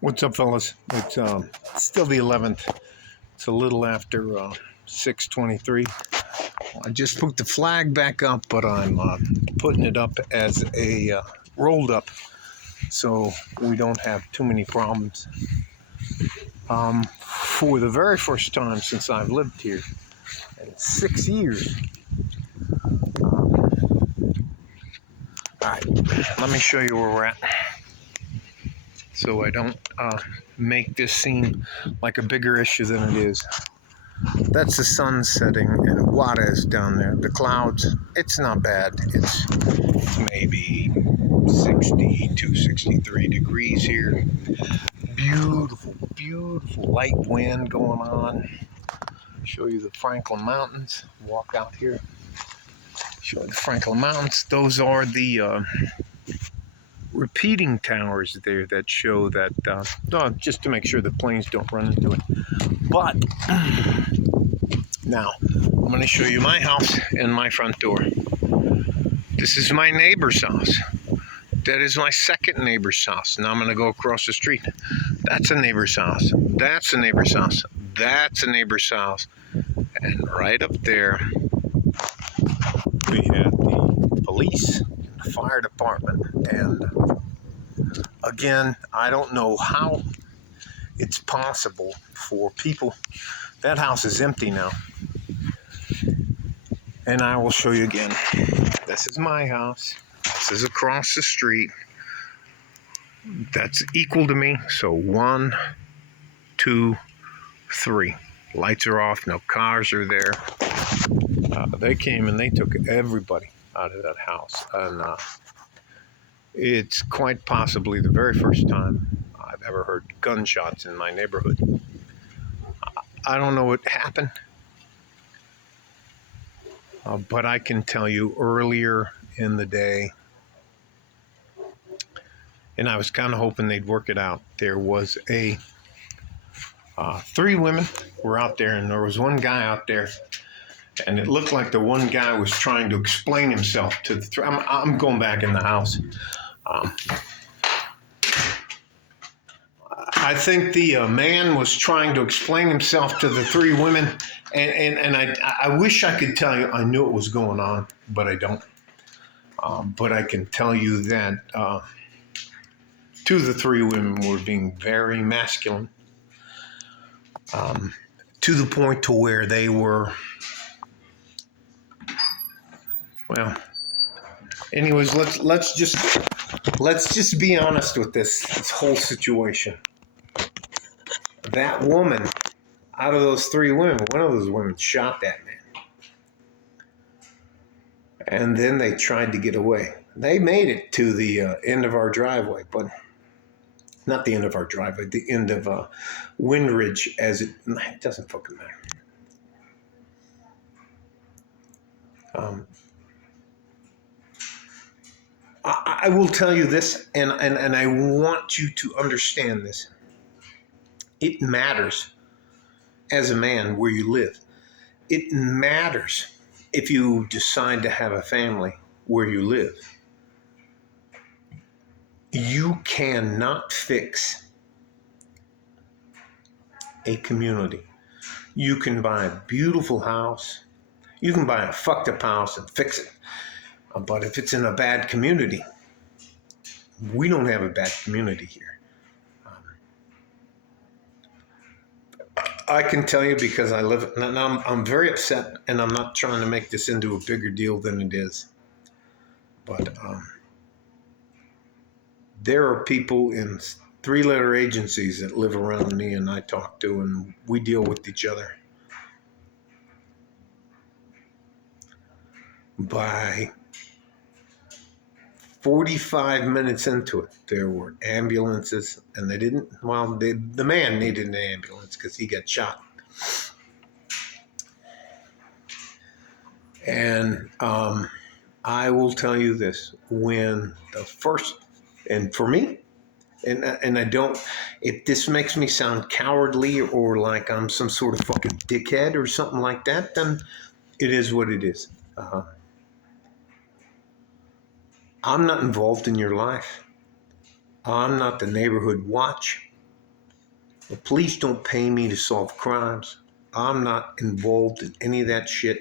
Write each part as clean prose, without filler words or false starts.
What's up, fellas? It's still the 11th. It's a little after 6:23. I just put the flag back up, but I'm putting it up as a rolled up, so we don't have too many problems. For the very first time since I've lived here, in 6 years. All right, let me show you where we're at, so I don't make this seem like a bigger issue than it is. That's the sun setting in Juarez down there. The clouds, it's not bad. It's maybe 62, 63 degrees here. Beautiful, beautiful light wind going on. Show you the Franklin Mountains. Walk out here. Show you the Franklin Mountains. Those are the repeating towers there that show that, just to make sure the planes don't run into it. But now, I'm going to show you my house and my front door. This is my neighbor's house. That is my second neighbor's house. Now I'm going to go across the street. That's a neighbor's house. That's a neighbor's house. That's a neighbor's house. And right up there, we had the police, the fire department. And again, I don't know how it's possible for people. That house is empty now. And I will show you again. This is my house. This is across the street. That's equal to me. So 1, 2, 3. Lights are off. No cars are there. They came and they took everybody out of that house. And it's quite possibly the very first time I've ever heard gunshots in my neighborhood. I don't know what happened. But I can tell you earlier in the day, and I was kind of hoping they'd work it out. There was 3 women were out there, and there was one guy out there, and it looked like the one guy was trying to explain himself to the I'm going back in the house. I think the man was trying to explain himself to the 3 women, and I wish I could tell you I knew what was going on, but I don't. But I can tell you that 2 of the 3 women were being very masculine, to the point to where they were, well, anyways, let's just be honest with this whole situation. That woman, out of those 3 women, one of those women shot that man. And then they tried to get away. They made it to the end of our driveway, but not the end of our driveway, the end of Windridge, it doesn't fucking matter. I will tell you this, and I want you to understand this. It matters as a man where you live. It matters if you decide to have a family where you live. You cannot fix a community. You can buy a beautiful house. You can buy a fucked up house and fix it. But if it's in a bad community, we don't have a bad community here. I can tell you because I live, and I'm very upset, and I'm not trying to make this into a bigger deal than it is. But there are people in 3-letter agencies that live around me and I talk to, and we deal with each other. By 45 minutes into it, there were ambulances, and the man needed an ambulance because he got shot. And I will tell you this, when the first, and for me, and I don't, if this makes me sound cowardly or like I'm some sort of fucking dickhead or something like that, then it is what it is. I'm not involved in your life. I'm not the neighborhood watch. The police don't pay me to solve crimes. I'm not involved in any of that shit.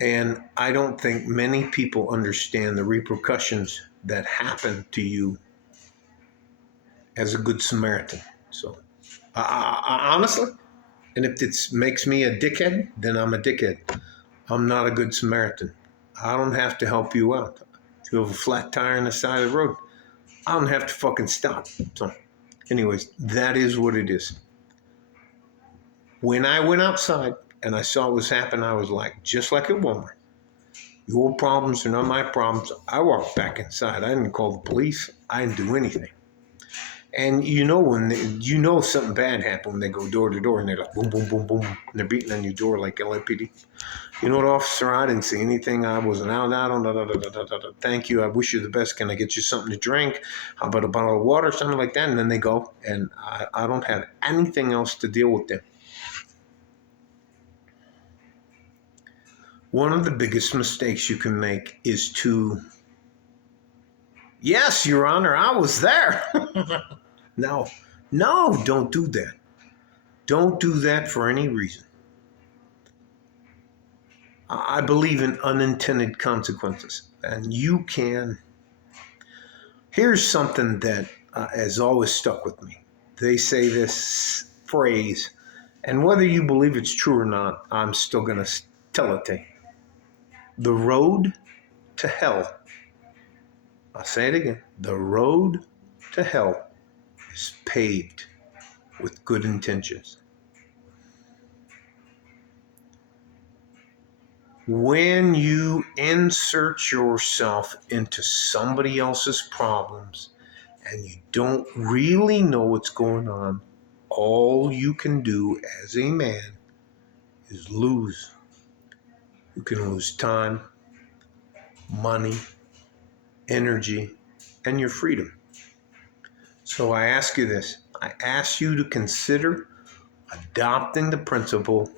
And I don't think many people understand the repercussions that happen to you as a good Samaritan. So, honestly, and if it makes me a dickhead, then I'm a dickhead. I'm not a good Samaritan. I don't have to help you out. If you have a flat tire on the side of the road, I don't have to fucking stop. So, anyways, that is what it is. When I went outside and I saw what was happening, I was like, just like a woman. Your problems are not my problems. I walked back inside. I didn't call the police. I didn't do anything. And you know something bad happened when they go door to door and they're like boom, boom, boom, boom, and they're beating on your door like LAPD. You know what, officer? I didn't see anything. I wasn't out. Thank you. I wish you the best. Can I get you something to drink? How about a bottle of water, something like that? And then they go, and I don't have anything else to deal with them. One of the biggest mistakes you can make is to, yes, Your Honor, I was there. No, don't do that. Don't do that for any reason. I believe in unintended consequences. And you can. Here's something that has always stuck with me. They say this phrase, and whether you believe it's true or not, I'm still going to tell it to you. The road to hell, I'll say it again, the road to hell is paved with good intentions. When you insert yourself into somebody else's problems and you don't really know what's going on, all you can do as a man is lose. You can lose time, money, energy, and your freedom. So I ask you this. I ask you to consider adopting the principle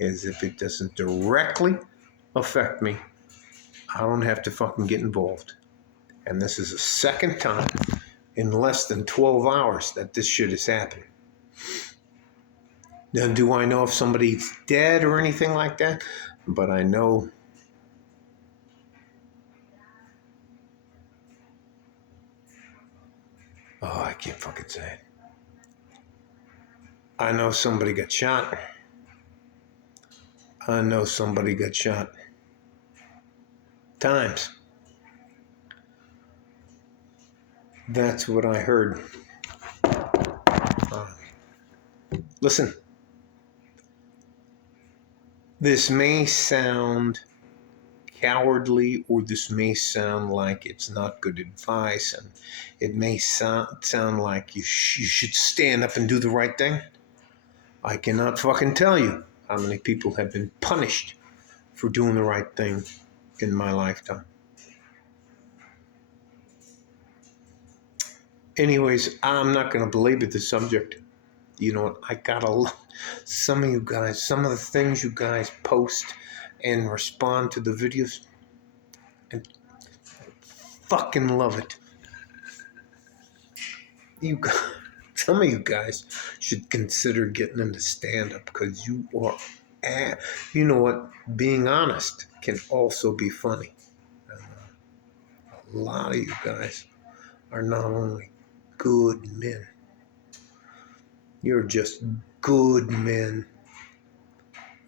as if it doesn't directly affect me. I don't have to fucking get involved. And this is the second time in less than 12 hours that this shit is happening. Now, do I know if somebody's dead or anything like that? But I know I can't fucking say it. I know somebody got shot. I know somebody got shot. Times. That's what I heard. Listen. This may sound cowardly, or this may sound like it's not good advice, and it may sound like you should stand up and do the right thing. I cannot fucking tell you how many people have been punished for doing the right thing in my lifetime. Anyways, I'm not going to belabor the subject. You know what? I got some of you guys, some of the things you guys post and respond to the videos, and I fucking love it. Some of you guys should consider getting into stand-up, because you are, you know what? Being honest can also be funny. A lot of you guys are not only good men, you're just good men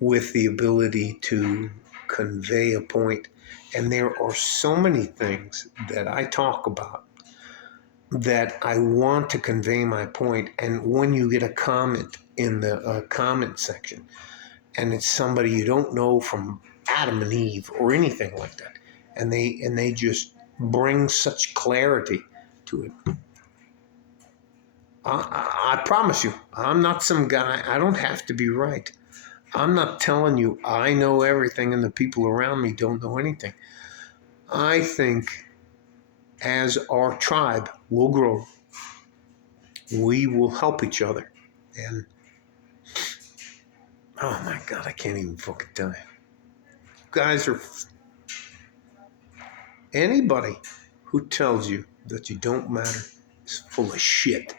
with the ability to convey a point. And there are so many things that I talk about that I want to convey my point. And when you get a comment in the comment section, and it's somebody you don't know from Adam and Eve or anything like that, and they just bring such clarity to it. I promise you, I'm not some guy. I don't have to be right. I'm not telling you I know everything and the people around me don't know anything. I think as our tribe will grow, we will help each other. And, oh my God, I can't even fucking tell you. You guys are, anybody who tells you that you don't matter is full of shit.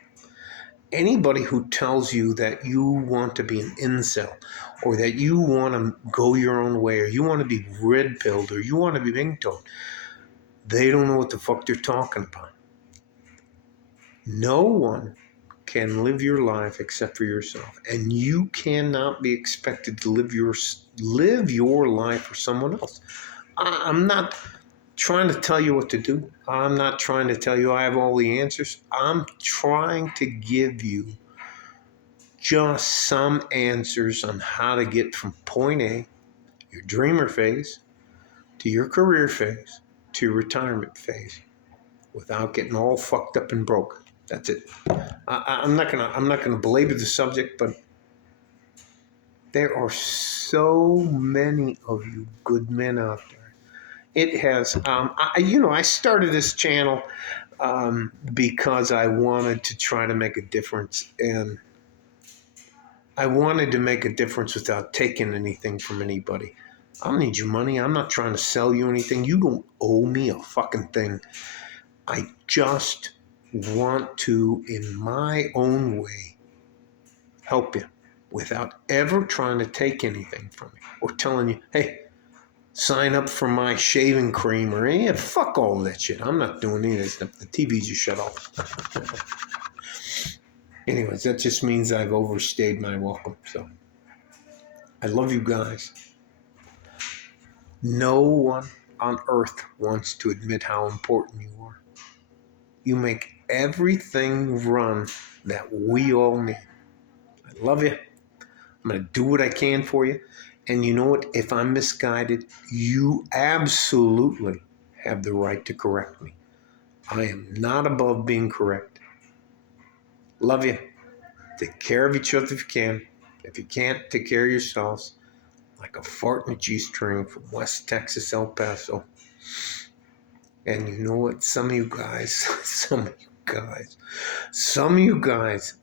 anybody who tells you that you want to be an incel or that you want to go your own way or you want to be red pilled or you want to be MGTOW, they don't know what the fuck they're talking about. No one can live your life except for yourself, and you cannot be expected to live your life for someone else. I'm not trying to tell you what to do. I'm not trying to tell you I have all the answers. I'm trying to give you just some answers on how to get from point A, your dreamer phase, to your career phase, to your retirement phase, without getting all fucked up and broke. That's it. I'm not gonna belabor the subject, but there are so many of you good men out there. It has, I started this channel because I wanted to try to make a difference, and I wanted to make a difference without taking anything from anybody. I don't need your money. I'm not trying to sell you anything. You don't owe me a fucking thing. I just want to, in my own way, help you without ever trying to take anything from you or telling you, hey, sign up for my shaving cream or fuck all that shit. I'm not doing any of this stuff. The TV's just shut off. Anyways, that just means I've overstayed my welcome. So I love you guys. No one on earth wants to admit how important you are. You make everything run that we all need. I love you. I'm going to do what I can for you. And you know what? If I'm misguided, you absolutely have the right to correct me. I am not above being correct. Love you. Take care of each other if you can. If you can't, take care of yourselves. Like a fart in a G-string from West Texas, El Paso. And you know what? Some of you guys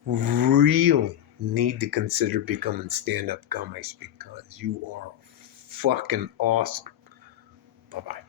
really need to consider becoming stand-up gummies because you are fucking awesome. Bye-bye.